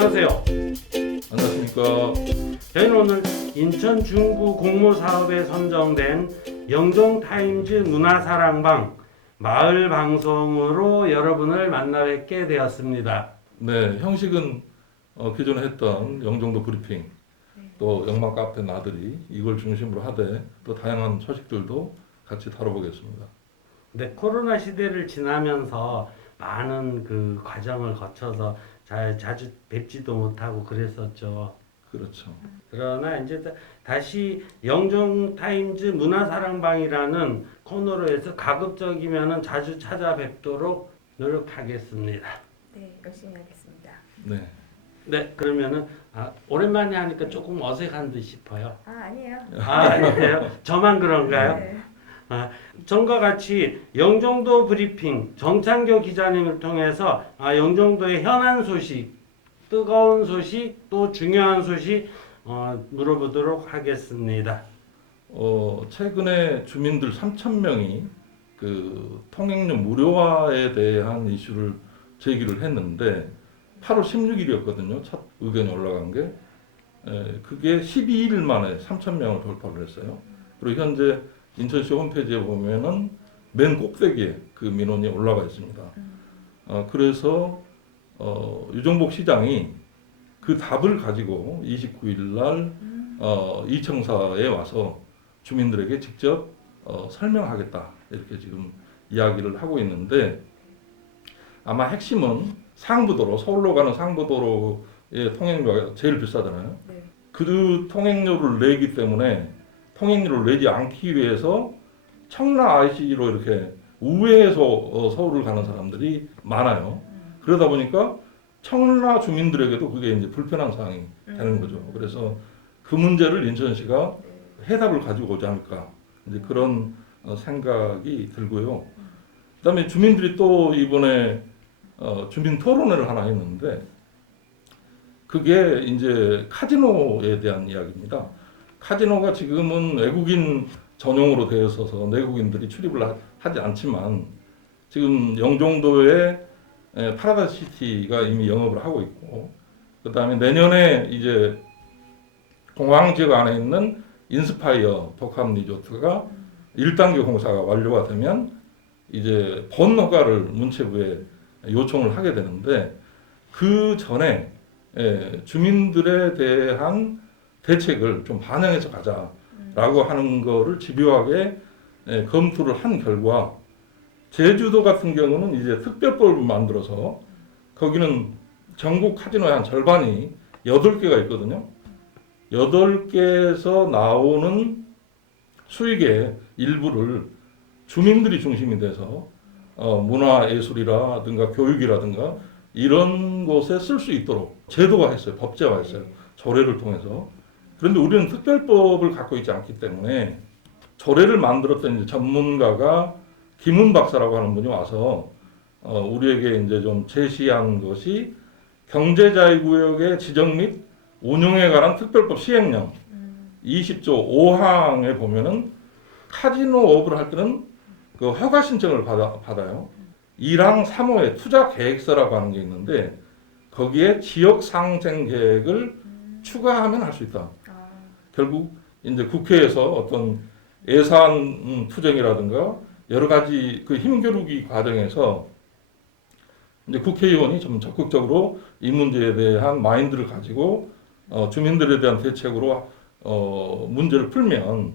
안녕하세요. 안녕하십니까. 저희는 오늘 인천 중구 공모사업에 선정된 영종타임즈 문화사랑방 마을 방송으로 여러분을 만나 뵙게 되었습니다. 네, 형식은 기존에 했던 영종도 브리핑, 또 영막 카페 나들이 이걸 중심으로 하되 또 다양한 소식들도 같이 다뤄보겠습니다. 네, 코로나 시대를 지나면서 많은 그 과정을 거쳐서 자주 뵙지도 못하고 그랬었죠. 그렇죠. 그러나 이제 다시 영종타임즈 문화사랑방이라는 코너로 해서 가급적이면 자주 찾아뵙도록 노력하겠습니다. 네, 열심히 하겠습니다. 네. 네, 그러면은 오랜만에 하니까 조금 어색한 듯 싶어요. 아니에요. 아니에요? 저만 그런가요? 네. 전과 같이 영종도 브리핑 정창교 기자님을 통해서 영종도의 현안 소식, 뜨거운 소식, 또 중요한 소식 물어보도록 하겠습니다. 최근에 주민들 3,000명이 그 통행료 무료화에 대한 이슈를 제기를 했는데 8월 16일이었거든요. 첫 의견이 올라간 게. 그게 12일 만에 3,000명을 돌파를 했어요. 그리고 현재 인천시 홈페이지에 보면은 맨 꼭대기에 그 민원이 올라가 있습니다. 그래서 유정복 시장이 그 답을 가지고 29일 날 이청사에 와서 주민들에게 직접 설명하겠다 이렇게 지금 이야기를 하고 있는데 아마 핵심은 상부도로 서울로 가는 상부도로의 통행료가 제일 비싸잖아요. 네. 그 통행료를 내기 때문에 통행료를 내지 않기 위해서 청라 IC로 이렇게 우회해서 서울을 가는 사람들이 많아요. 그러다 보니까 청라 주민들에게도 그게 이제 불편한 상황이 되는 거죠. 그래서 그 문제를 인천시가 해답을 가지고 오지 않을까 이제 그런 생각이 들고요. 그다음에 주민들이 또 이번에 주민 토론회를 하나 했는데 그게 이제 카지노에 대한 이야기입니다. 카지노가 지금은 외국인 전용으로 되어 있어서 내국인들이 출입을 하지 않지만 지금 영종도에 파라다이스 시티가 이미 영업을 하고 있고 그 다음에 내년에 이제 공항 지역 안에 있는 인스파이어 복합 리조트가 1단계 공사가 완료가 되면 이제 본 허가를 문체부에 요청을 하게 되는데 그 전에 주민들에 대한 대책을 좀 반영해서 가자라고 하는 거를 집요하게 검토를 한 결과 제주도 같은 경우는 이제 특별법을 만들어서 거기는 전국 카지노의 한 절반이 8개가 있거든요. 8개에서 나오는 수익의 일부를 주민들이 중심이 돼서 문화예술이라든가 교육이라든가 이런 곳에 쓸 수 있도록 제도가 했어요. 법제화했어요. 조례를 통해서. 그런데 우리는 특별법을 갖고 있지 않기 때문에 조례를 만들었던 이제 전문가가 김은 박사라고 하는 분이 와서 우리에게 이제 좀 제시한 것이 경제자유구역의 지정 및 운영에 관한 특별법 시행령 20조 5항에 보면은 카지노업을 할 때는 그 허가 신청을 받아요. 1항 3호에 투자 계획서라고 하는 게 있는데 거기에 지역 상생 계획을 추가하면 할 수 있다. 결국 이제 국회에서 어떤 예산 투쟁이라든가 여러 가지 그 힘겨루기 과정에서 이제 국회의원이 좀 적극적으로 이 문제에 대한 마인드를 가지고 주민들에 대한 대책으로 문제를 풀면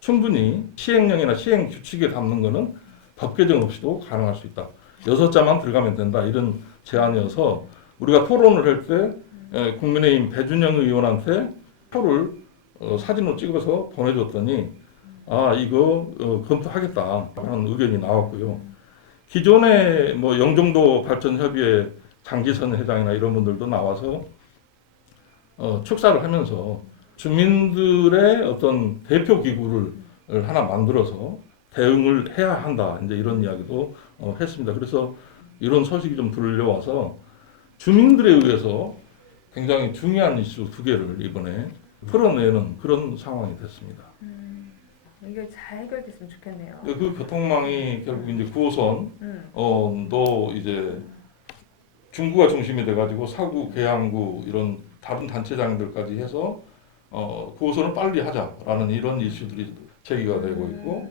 충분히 시행령이나 시행 규칙에 담는 것은 법 개정 없이도 가능할 수 있다. 6자만 들어가면 된다. 이런 제안이어서 우리가 토론을 할 때 국민의힘 배준영 의원한테 표를 사진으로 찍어서 보내줬더니 이거 검토하겠다 하는 의견이 나왔고요. 기존에 뭐 영종도 발전협의회 장지선 회장이나 이런 분들도 나와서 축사를 하면서 주민들의 어떤 대표 기구를 하나 만들어서 대응을 해야 한다. 이제 이런 이야기도 했습니다. 그래서 이런 소식이 좀 들려와서 주민들에 의해서 굉장히 중요한 이슈 2개를 이번에 풀어내는 그런 상황이 됐습니다. 이게 잘 해결됐으면 좋겠네요. 그 교통망이 결국 이제 9호선 도 이제 중구가 중심이 돼가지고 사구, 계양구 이런 다른 단체장들까지 해서 구호선을 빨리 하자라는 이런 이슈들이 제기가 되고 있고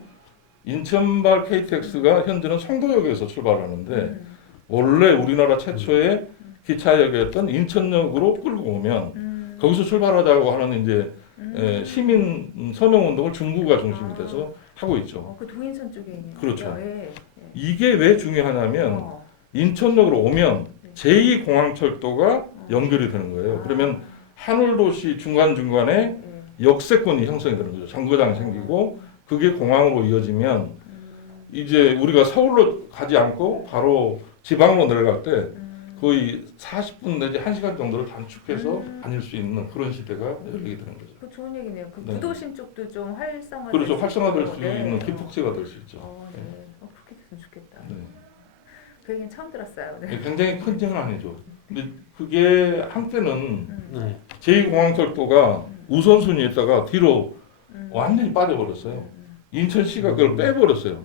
인천발 KTX가 현재는 송도역에서 출발하는데 원래 우리나라 최초의 기차역이었던 인천역으로 끌고 오면 거기서 출발하자고 하는 이제 시민 서명 운동을 중구가 중심이 돼서 하고 있죠. 그 동인천 쪽에 있는 그렇죠. 거죠? 예. 이게 왜 중요하냐면 인천역으로 오면 제2공항철도가 연결이 되는 거예요. 그러면 하늘도시 중간중간에 역세권이 형성이 되는 거죠. 정거장이 생기고 그게 공항으로 이어지면 이제 우리가 서울로 가지 않고 바로 지방으로 내려갈 때 거의 40분 내지 1시간 정도를 단축해서 다닐 수 있는 그런 시대가 열리게 되는 거죠. 그 좋은 얘기네요. 그 네. 구도심 쪽도 좀 활성화. 그렇죠. 활성화될 수 있는 기폭제가 될 수 있죠. 네. 그렇게 됐으면 좋겠다. 네. 그 얘기는 처음 들었어요. 네. 굉장히 큰 제한이죠. 근데 그게 한때는 네. 제2공항철도가 우선순위에다가 뒤로 완전히 빠져버렸어요. 인천시가 그걸 빼버렸어요.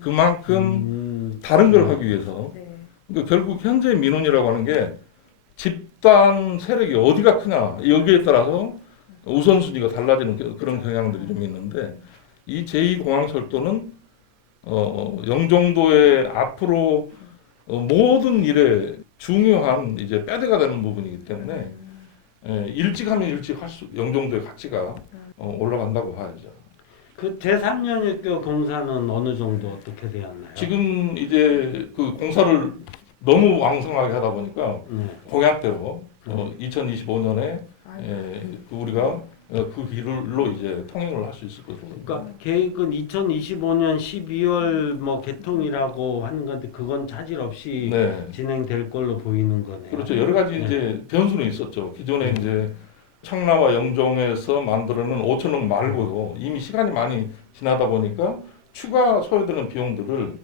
그만큼 다른 걸 하기 위해서. 네. 그러니까 결국 현재 민원이라고 하는 게 집단 세력이 어디가 크냐 여기에 따라서 우선순위가 달라지는 그런 경향들이 좀 있는데 이 제2공항철도는 영종도의 앞으로 모든 일에 중요한 이제 패드가 되는 부분이기 때문에 일찍 하면 일찍 할수 영종도의 가치가 올라간다고 봐야죠. 그 제3연역교 공사는 어느 정도 어떻게 되었나요? 지금 이제 그 공사를 너무 왕성하게 하다 보니까 네. 공약대로 2025년에 우리가 그 길로 이제 통행을 할 수 있을 것으로. 그러니까 계획은 2025년 12월 뭐 개통이라고 하는 건데 그건 차질 없이 네. 진행될 걸로 보이는 거네요. 그렇죠. 여러 가지 이제 변수는 있었죠. 기존에 이제 청라와 영종에서 만들어놓은 5천억 말고도 이미 시간이 많이 지나다 보니까 추가 소요되는 비용들을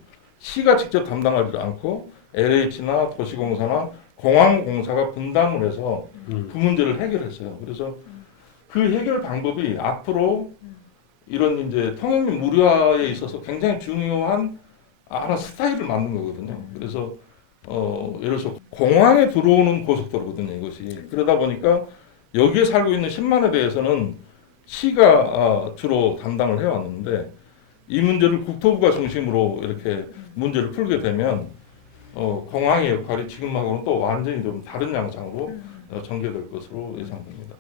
시가 직접 담당하지 않고 LH나 도시공사나 공항공사가 분담을 해서 그 문제를 해결했어요. 그래서 그 해결 방법이 앞으로 이런 이제 통행 무료화에 있어서 굉장히 중요한 하나 스타일을 만든 거거든요. 그래서 예를 들어서 공항에 들어오는 고속도로거든요, 이것이. 그러다 보니까 여기에 살고 있는 10만에 대해서는 시가 주로 담당을 해왔는데 이 문제를 국토부가 중심으로 이렇게 문제를 풀게 되면 공항의 역할이 지금하고는 또 완전히 좀 다른 양상으로 전개될 것으로 예상됩니다.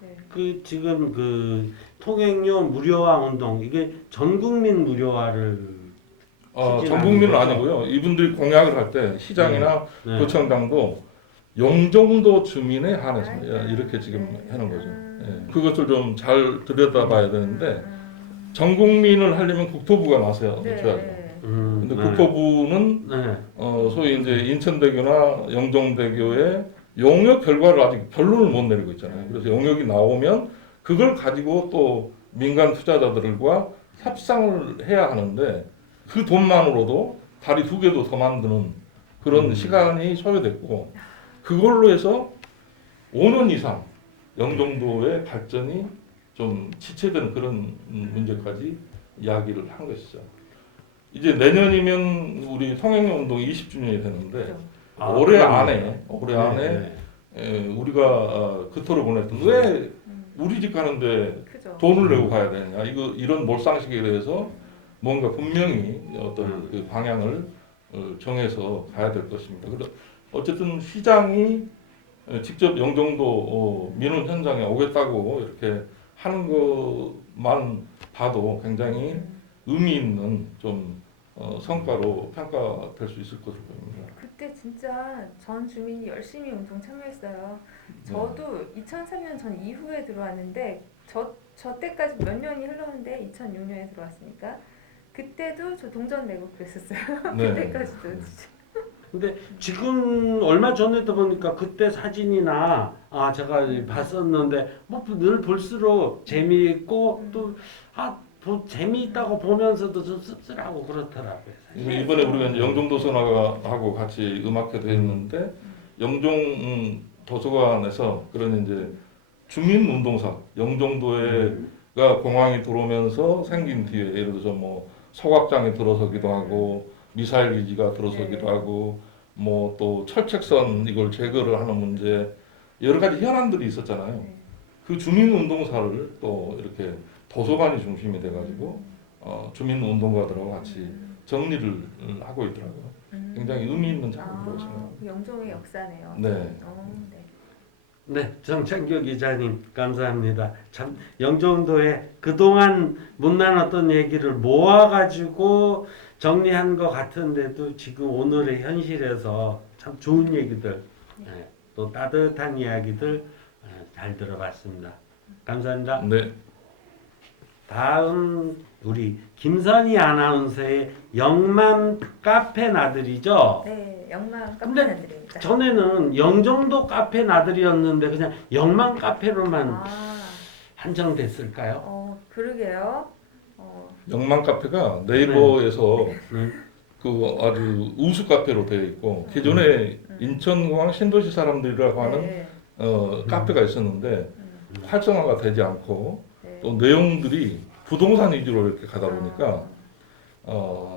네. 그 지금 그 통행료 무료화 운동 이게 전 국민 무료화를 전 국민은 아니고요. 이분들이 공약을 할 때 시장이나 네. 구청장도 영종도 주민에 한해서 이렇게 지금 하는 거죠. 예. 그것을 좀 잘 들여다봐야 되는데 전 국민을 하려면 국토부가 나서야 줘야죠. 근데 국토부는 네. 소위 이제 인천대교나 영종대교의 용역 결과를 아직 결론을 못 내리고 있잖아요. 그래서 용역이 나오면 그걸 가지고 또 민간 투자자들과 협상을 해야 하는데 그 돈만으로도 다리 2개도 더 만드는 그런 시간이 소요됐고 그걸로 해서 5년 이상 영종도의 발전이 좀 지체되는 그런 문제까지 이야기를 한 것이죠. 이제 내년이면 우리 통행운동 20주년이 되는데 올해 안에 우리가 그토록 보냈던 왜 우리 집 가는데 그죠. 돈을 내고 가야 되느냐 이런 몰상식에 대해서 뭔가 분명히 어떤 그 방향을 정해서 가야 될 것입니다. 그래서 어쨌든 시장이 직접 영종도 민원 현장에 오겠다고 이렇게 하는 것만 봐도 굉장히 의미 있는 좀 성과로 평가될 수 있을 것으로 보입니다. 그때 진짜 전 주민이 열심히 운동 참여했어요. 저도 2003년 전 이후에 들어왔는데 저 때까지 몇 년이 흘렀는데 2006년에 들어왔으니까 그때도 저 동전 내고 그랬었어요. 네. 그때까지도 진짜. 근데 지금 얼마 전에도 보니까 그때 사진이나 제가 봤었는데 뭐 늘 볼수록 재미있고 또 재미있다고 보면서도 좀 씁쓸하고 그렇더라고요. 사실. 이번에 우리가 이제 영종 도서관하고 같이 음악회도 했는데 영종 도서관에서 그런 이제 주민 운동사 영종도에가 공항이 들어오면서 생긴 뒤에 예를 들어서 뭐 소각장이 들어서기도 하고 미사일 기지가 들어서기도 하고 뭐 또 철책선 이걸 제거를 하는 문제 여러 가지 현안들이 있었잖아요. 네. 그 주민운동사를 또 이렇게 도서관이 중심이 돼가지고 주민운동가들하고 같이 정리를 하고 있더라고요. 굉장히 의미 있는 작업이라고 생각합니다. 그 영종의 역사네요. 네. 네. 네, 정창규 기자님 감사합니다. 참 영종도에 그동안 못 나눴던 얘기를 모아가지고 정리한 것 같은데도 지금 오늘의 현실에서 참 좋은 얘기들, 네, 또 따뜻한 이야기들 잘 들어봤습니다. 감사합니다. 네. 다음 우리 김선희 아나운서의 영맘 카페 나들이죠. 네, 영남 근데 카페들입니다. 전에는 영종도 카페 나들이었는데 그냥 영만 카페로만 아, 한정됐을까요? 그러게요. 영만 카페가 네이버에서 네. 그 아주 우수 카페로 되어 있고 기존에 인천공항 신도시 사람들이라고 하는 네. 카페가 있었는데 활성화가 되지 않고 네. 또 내용들이 부동산 위주로 이렇게 가다 아. 보니까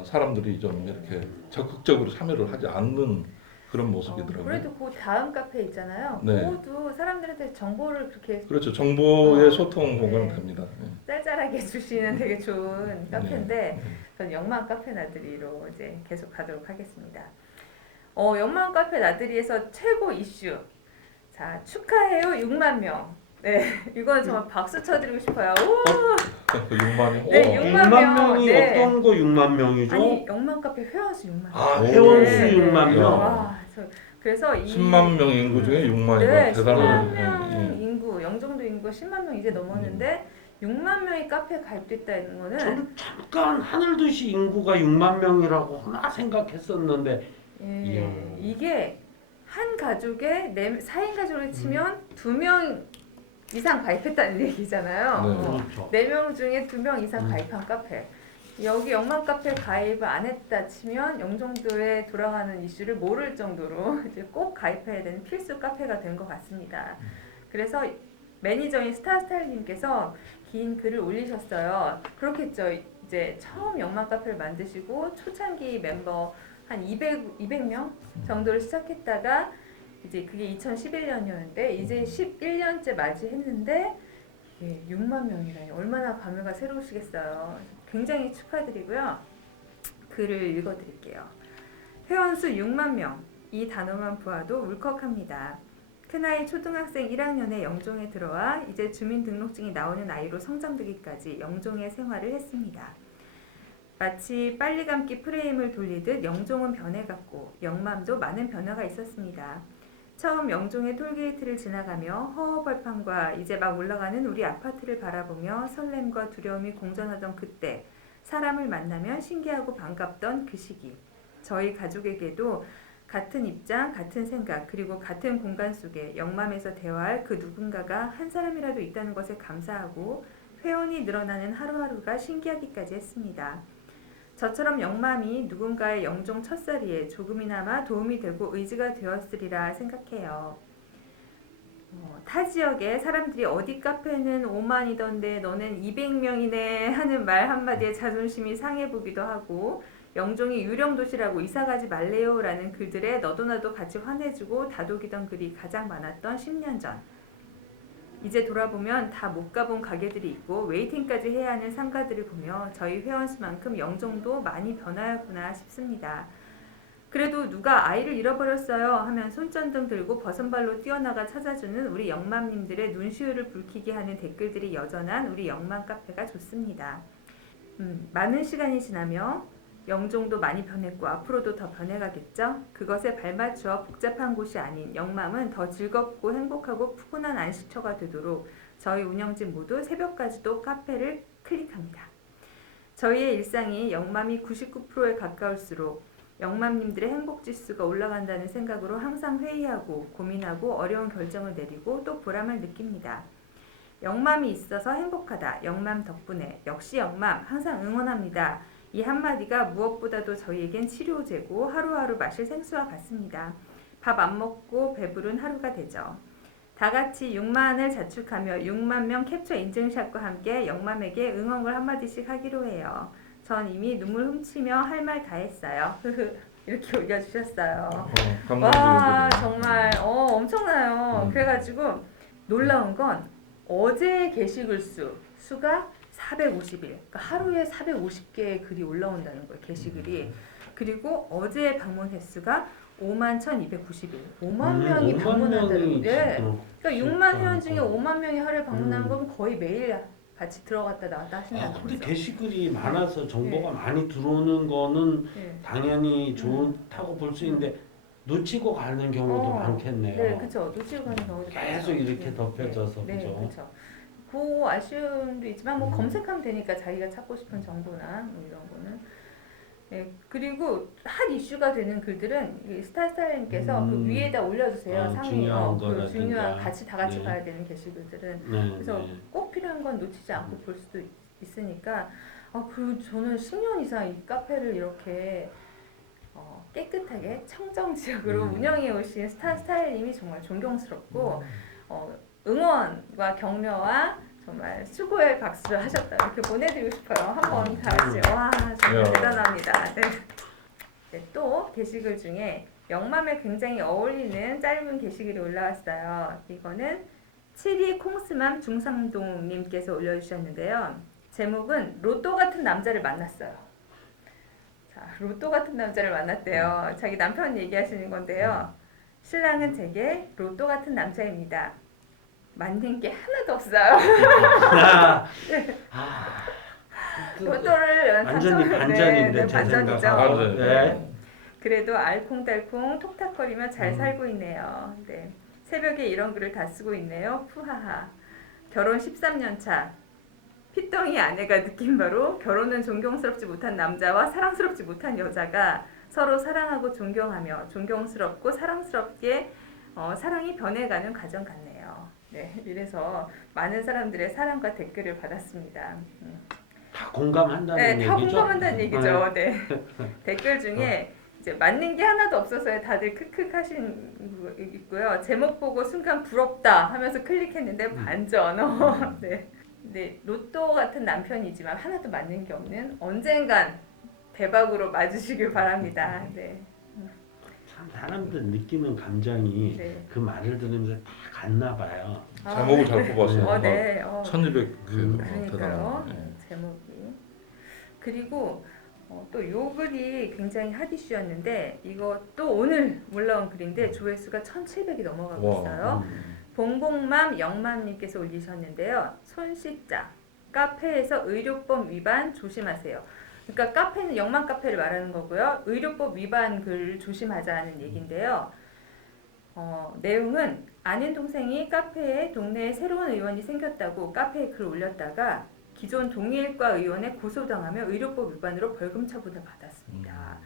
사람들이 좀 이렇게 적극적으로 참여를 하지 않는 그런 모습이더라고요. 그래도 그 다음 카페 있잖아요. 네. 그것도 사람들한테 정보를 그렇게 그렇죠. 정보의 어, 소통 공간 네. 됩니다. 짤짤하게 주시는 되게 좋은 카페인데 네. 전 영만 카페 나들이로 이제 계속 가도록 하겠습니다. 영만 카페 나들이에서 최고 이슈. 자, 축하해요 6만 명. 네, 이건 정말 박수 쳐드리고 싶어요. 오! 6만이. 네, 6만 6만 명이 네. 어떤 거 6만 명이죠? 아니 영만 카페 회원수 6만 명. 아, 오. 회원수 네, 6만 네. 명. 와, 그래서 이 10만 명 인구 중에 6만이가 네, 대단한. 10만 명 인구, 영종도 인구가 10만 명 이제 넘었는데 6만 명이 카페에 가입됐다는 거는 저는 잠깐 하늘도시 인구가 6만 명이라고 하나 생각했었는데 이야. 이게 한 가족에 4인 가족을 치면 2명 이상 가입했다는 얘기잖아요. 네. 그렇죠. 4명 중에 2명 이상 가입한 카페. 여기 영만 카페 가입을 안 했다 치면 영종도에 돌아가는 이슈를 모를 정도로 이제 꼭 가입해야 되는 필수 카페가 된 것 같습니다. 그래서 매니저인 스타스타일님께서 긴 글을 올리셨어요. 그렇겠죠. 이제 처음 영만 카페를 만드시고 초창기 멤버 한 200명 정도를 시작했다가 이제 그게 2011년이었는데 이제 11년째 맞이했는데 이게 6만 명이라니 얼마나 감회가 새로우시겠어요. 굉장히 축하드리고요. 글을 읽어드릴게요. 회원수 6만 명. 이 단어만 보아도 울컥합니다. 큰아이 초등학생 1학년에 영종에 들어와 이제 주민등록증이 나오는 아이로 성장되기까지 영종의 생활을 했습니다. 마치 빨리 감기 프레임을 돌리듯 영종은 변해갔고 영맘도 많은 변화가 있었습니다. 처음 영종의 톨게이트를 지나가며 허허벌판과 이제 막 올라가는 우리 아파트를 바라보며 설렘과 두려움이 공존하던 그때 사람을 만나면 신기하고 반갑던 그 시기. 저희 가족에게도 같은 입장, 같은 생각, 그리고 같은 공간 속에 영맘에서 대화할 그 누군가가 한 사람이라도 있다는 것에 감사하고 회원이 늘어나는 하루하루가 신기하기까지 했습니다. 저처럼 영맘이 누군가의 영종 첫살이에 조금이나마 도움이 되고 의지가 되었으리라 생각해요. 타 지역에 사람들이 어디 카페는 5만이던데 너는 200명이네 하는 말 한마디에 자존심이 상해보기도 하고 영종이 유령 도시라고 이사가지 말래요 라는 글들에 너도 나도 같이 화내주고 다독이던 글이 가장 많았던 10년 전. 이제 돌아보면 다 못 가본 가게들이 있고 웨이팅까지 해야 하는 상가들을 보며 저희 회원수만큼 영종도 많이 변하였구나 싶습니다. 그래도 누가 아이를 잃어버렸어요 하면 손전등 들고 버선발로 뛰어나가 찾아주는 우리 영맘님들의 눈시울을 붉히게 하는 댓글들이 여전한 우리 영맘 카페가 좋습니다. 많은 시간이 지나며 영종도 많이 변했고 앞으로도 더 변해가겠죠? 그것에 발맞추어 복잡한 곳이 아닌 영맘은 더 즐겁고 행복하고 푸근한 안식처가 되도록 저희 운영진 모두 새벽까지도 카페를 클릭합니다. 저희의 일상이 영맘이 99%에 가까울수록 영맘님들의 행복지수가 올라간다는 생각으로 항상 회의하고 고민하고 어려운 결정을 내리고 또 보람을 느낍니다. 영맘이 있어서 행복하다. 영맘 덕분에. 역시 영맘 항상 응원합니다. 이 한마디가 무엇보다도 저희에겐 치료제고 하루하루 마실 생수와 같습니다. 밥 안 먹고 배부른 하루가 되죠. 다 같이 6만을 자축하며 6만 명 캡처 인증샷과 함께 영맘에게 응원을 한마디씩 하기로 해요. 전 이미 눈물 훔치며 할 말 다 했어요. 이렇게 올려주셨어요. 와 감사합니다. 정말 엄청나요. 음. 그래가지고 놀라운 건 어제 게시글 수가 450일. 그러니까 하루에 450개의 글이 올라온다는 거예요. 게시글이. 그리고 어제 방문 횟수가 51,291. 5만 명이 5만 방문한다는 명이 거예요. 지금 그러니까 6만 회원 중에 5만 명이 하루에 방문하는 음. 거면 거의 매일 같이 들어갔다 나왔다 하신다는 근데 거죠. 게시글이 많아서 정보가 네. 많이 들어오는 거는 네. 당연히 좋다고 볼 수 있는데 놓치고 가는 경우도 많겠네요. 네, 그렇죠. 놓치고 가는 경우도 계속 많죠. 이렇게 덮여져서 네, 그죠? 그렇죠. 그 아쉬움도 있지만 뭐 음. 검색하면 되니까 자기가 찾고 싶은 정보나 뭐 이런 거는. 네, 그리고 핫 이슈가 되는 글들은 이 스타일님께서 그 위에다 올려주세요. 상위 중요한 그 거라든가. 중요한 같이 다 같이 네. 봐야 되는 게시글들은 네, 그래서 네. 꼭 필요한 건 놓치지 않고 볼 수도 있으니까 저는 10년 이상 이 카페를 이렇게 깨끗하게 청정 지역으로 운영해 오신 스타일님이 정말 존경스럽고 응원과 격려와 정말 수고의 박수를 하셨다 이렇게 보내드리고 싶어요. 한번 다 같이 와 정말 야. 대단합니다. 네. 네, 또 게시글 중에 영맘에 굉장히 어울리는 짧은 게시글이 올라왔어요. 이거는 7위 콩스맘 중상동님께서 올려주셨는데요. 제목은 로또 같은 남자를 만났어요. 자, 로또 같은 남자를 만났대요. 자기 남편 얘기하시는 건데요. 신랑은 제게 로또 같은 남자입니다. 만든 게 하나도 없어요. 로또를 완전히 당첨- 반전인데 제 반전이죠. 생각하고. 네. 그래도 알콩달콩 톡탁거리며 잘 음. 살고 있네요. 네. 새벽에 이런 글을 다 쓰고 있네요. 푸하하. 결혼 13년 차. 피덩이 아내가 느낀 바로 결혼은 존경스럽지 못한 남자와 사랑스럽지 못한 여자가 서로 사랑하고 존경하며 존경스럽고 사랑스럽게 사랑이 변해가는 과정 같네요. 네, 이래서 많은 사람들의 사랑과 댓글을 받았습니다. 다 공감한다는 네, 얘기죠. 다 공감한다는 얘기죠. 네. 댓글 중에 이제 맞는 게 하나도 없어서 다들 크크 하신 거 있고요. 제목 보고 순간 부럽다 하면서 클릭했는데 반전. 네. 네, 로또 같은 남편이지만 하나도 맞는 게 없는 언젠간 대박으로 맞으시길 바랍니다. 네. 참 사람들 느끼는 감정이 네. 그 말을 들으면서 다 같나 봐요. 제목을 잘 뽑았어요. 네. 1200 그러니까요. 대단하네. 제목이. 그리고 또 요 글이 굉장히 핫 이슈였는데 이것도 오늘 올라온 글인데 조회수가 1,700이 넘어가고 와. 있어요. 봉봉맘 영맘님께서 올리셨는데요. 손 씻자. 카페에서 의료법 위반 조심하세요. 그러니까 카페는 영맘 카페를 말하는 거고요. 의료법 위반 글 조심하자는 얘긴데요. 내용은 아는 동생이 카페에 동네에 새로운 의원이 생겼다고 카페에 글 올렸다가 기존 동일과 의원에 고소당하며 의료법 위반으로 벌금 처분을 받았습니다.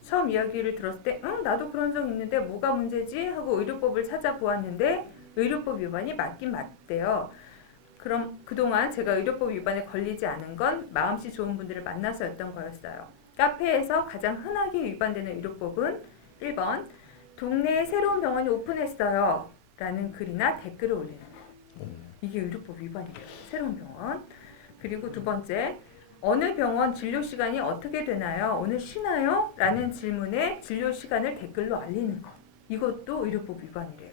처음 이야기를 들었을 때 나도 그런 적 있는데 뭐가 문제지? 하고 의료법을 찾아보았는데 의료법 위반이 맞긴 맞대요. 그럼 그동안 제가 의료법 위반에 걸리지 않은 건 마음씨 좋은 분들을 만나서였던 거였어요. 카페에서 가장 흔하게 위반되는 의료법은 1번 동네에 새로운 병원이 오픈했어요 라는 글이나 댓글을 올리는 거예요. 이게 의료법 위반이에요. 새로운 병원. 그리고 두 번째, 어느 병원 진료 시간이 어떻게 되나요? 오늘 쉬나요? 라는 질문에 진료 시간을 댓글로 알리는 것. 이것도 의료법 위반이래요.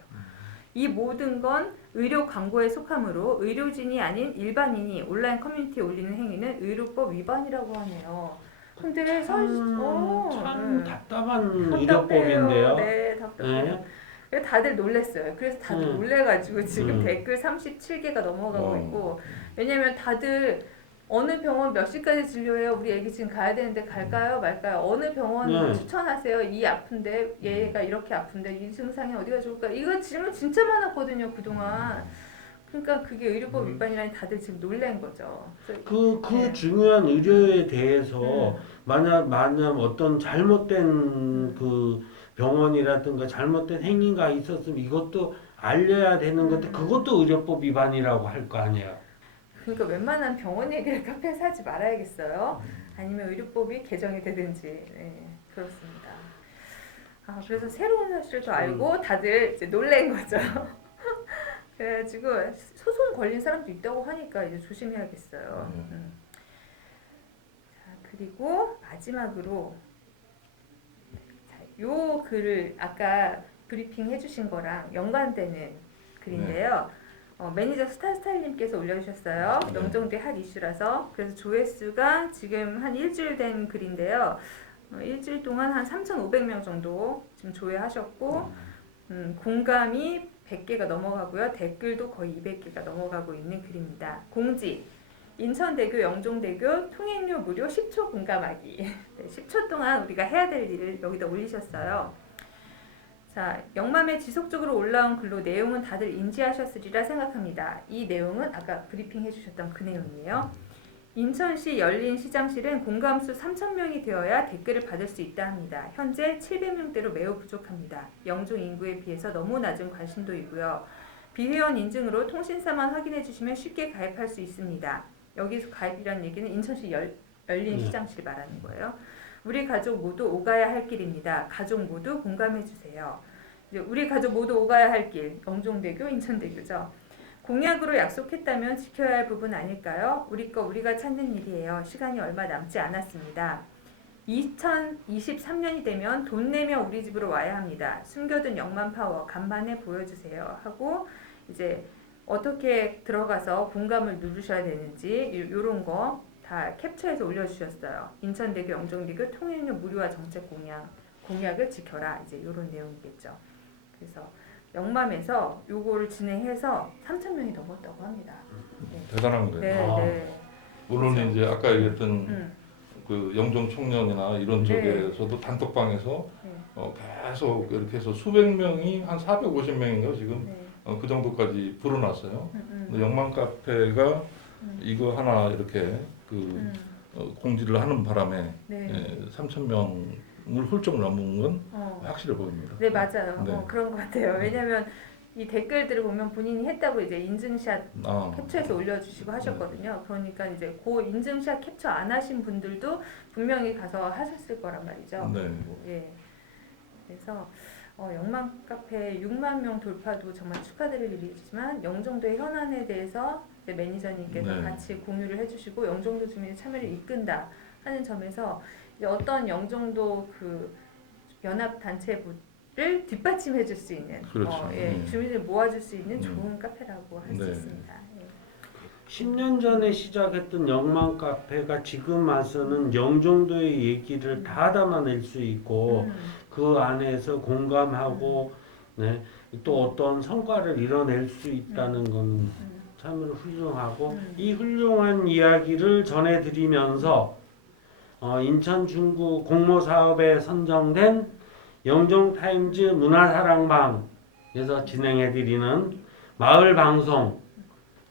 이 모든 건 의료 광고에 속하므로 의료진이 아닌 일반인이 온라인 커뮤니티에 올리는 행위는 의료법 위반이라고 하네요. 근데 참 답답한 답답해요. 의료법인데요. 네, 답답해요. 그래서 다들 놀랬어요. 그래서 다들 놀래가지고 지금 댓글 37개가 넘어가고 있고 왜냐면 다들 어느 병원 몇 시까지 진료해요? 우리 애기 지금 가야 되는데 갈까요? 말까요? 어느 병원 추천하세요? 이 아픈데 얘가 이렇게 아픈데 이 증상이 어디가 좋을까? 이거 질문 진짜 많았거든요 그동안. 그러니까 그게 의료법 위반이라니 다들 지금 놀란 거죠. 그 네. 중요한 의료에 대해서 만약 어떤 잘못된 그 병원이라든가 잘못된 행위가 있었으면 이것도 알려야 되는 건데 그것도 의료법 위반이라고 할 거 아니에요. 그러니까 웬만한 병원 얘기를 카페에서 하지 말아야겠어요. 아니면 의료법이 개정이 되든지. 네, 그렇습니다. 그래서 새로운 사실을 더 알고 다들 이제 놀란 거죠. 그래가지고 소송 걸린 사람도 있다고 하니까 이제 조심해야겠어요. 자, 그리고 마지막으로 자, 요 글을 아까 브리핑 해주신 거랑 연관되는 글인데요. 매니저 스타스타일님께서 올려주셨어요. 네. 영종대 핫 이슈라서. 그래서 조회수가 지금 한 일주일 된 글인데요. 일주일 동안 한 3,500명 정도 지금 조회하셨고 공감이 100개가 넘어가고요. 댓글도 거의 200개가 넘어가고 있는 글입니다. 공지. 인천대교, 영종대교 통행료 무료 10초 공감하기. 네, 10초 동안 우리가 해야 될 일을 여기다 올리셨어요. 자, 영맘에 지속적으로 올라온 글로 내용은 다들 인지하셨으리라 생각합니다. 이 내용은 아까 브리핑 해주셨던 그 내용이에요. 인천시 열린 시장실은 공감수 3,000명이 되어야 댓글을 받을 수 있다 합니다. 현재 700명대로 매우 부족합니다. 영종 인구에 비해서 너무 낮은 관심도이고요. 비회원 인증으로 통신사만 확인해 주시면 쉽게 가입할 수 있습니다. 여기서 가입이란 얘기는 인천시 열린 시장실 말하는 거예요. 우리 가족 모두 오가야 할 길입니다. 가족 모두 공감해 주세요. 이제 우리 가족 모두 오가야 할 길, 영종대교, 인천대교죠. 공약으로 약속했다면 지켜야 할 부분 아닐까요? 우리 거 우리가 찾는 일이에요. 시간이 얼마 남지 않았습니다. 2023년이 되면 돈 내며 우리 집으로 와야 합니다. 숨겨둔 영만 파워 간만에 보여주세요. 하고 이제 어떻게 들어가서 공감을 누르셔야 되는지 이런 거 다 캡처해서 올려주셨어요. 인천대교, 영종대교 통행료 무료화 정책 공약을 지켜라. 이제 이런 내용이겠죠. 그래서 영맘에서 요거를 진행해서 3,000명이 넘었다고 합니다. 네. 대단한 거예요. 네, 아. 네. 물론 이제 아까 얘기했던 그 영종 청년이나 이런 네. 쪽에서도 단톡방에서 네. 계속 이렇게 해서 수백 명이 한 450명인가 지금 네. 그 정도까지 불어났어요. 근데 영만 카페가 이거 하나 이렇게 그 공지를 하는 바람에 네. 3,000명을 훌쩍 넘은 건 확실해 보입니다. 네, 맞아요. 네. 그런 것 같아요. 왜냐하면 이 댓글들을 보면 본인이 했다고 이제 인증샷 캡처해서 올려주시고 하셨거든요. 그러니까 이제 그 인증샷 캡처 안 하신 분들도 분명히 가서 하셨을 거란 말이죠. 네. 예. 그래서 영만 카페 6만 명 돌파도 정말 축하드릴 일이지만 영종도의 현안에 대해서 이제 매니저님께서 네. 같이 공유를 해주시고 영종도 주민의 참여를 이끈다 하는 점에서 이제 어떤 영종도 그 연합 단체를 뒷받침해줄 수 있는 그렇죠. 주민을 모아줄 수 있는 좋은 카페라고 할 수 네. 있습니다. 예. 10년 전에 시작했던 영만 카페가 지금 와서는 영종도의 얘기를 다 담아낼 수 있고 그 안에서 공감하고 네, 또 어떤 성과를 이뤄낼 수 있다는 건 참으로 훌륭하고 이 훌륭한 이야기를 전해드리면서 인천 중구 공모 사업에 선정된 영종타임즈 문화사랑방에서 진행해드리는 마을 방송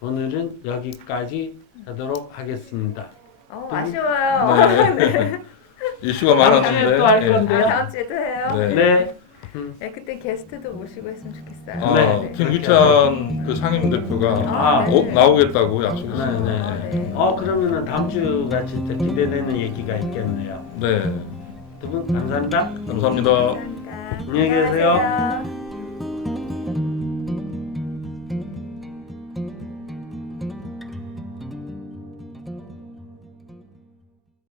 오늘은 여기까지 하도록 하겠습니다. 아쉬워요. 네. 이슈가 다음 주에 많았는데 또 할 예. 건데요. 다음 주에도 해요. 네. 네. 네, 그때 게스트도 모시고 했으면 좋겠어요. 아, 김규찬 그 상임 대표가 네. 나오겠다고 약속했어요. 네, 네. 그러면은 다음 주가 진짜 기대되는 얘기가 있겠네요. 네. 두 분 감사합니다. 감사합니다. 감사합니다. 안녕히 계세요. 안녕하세요.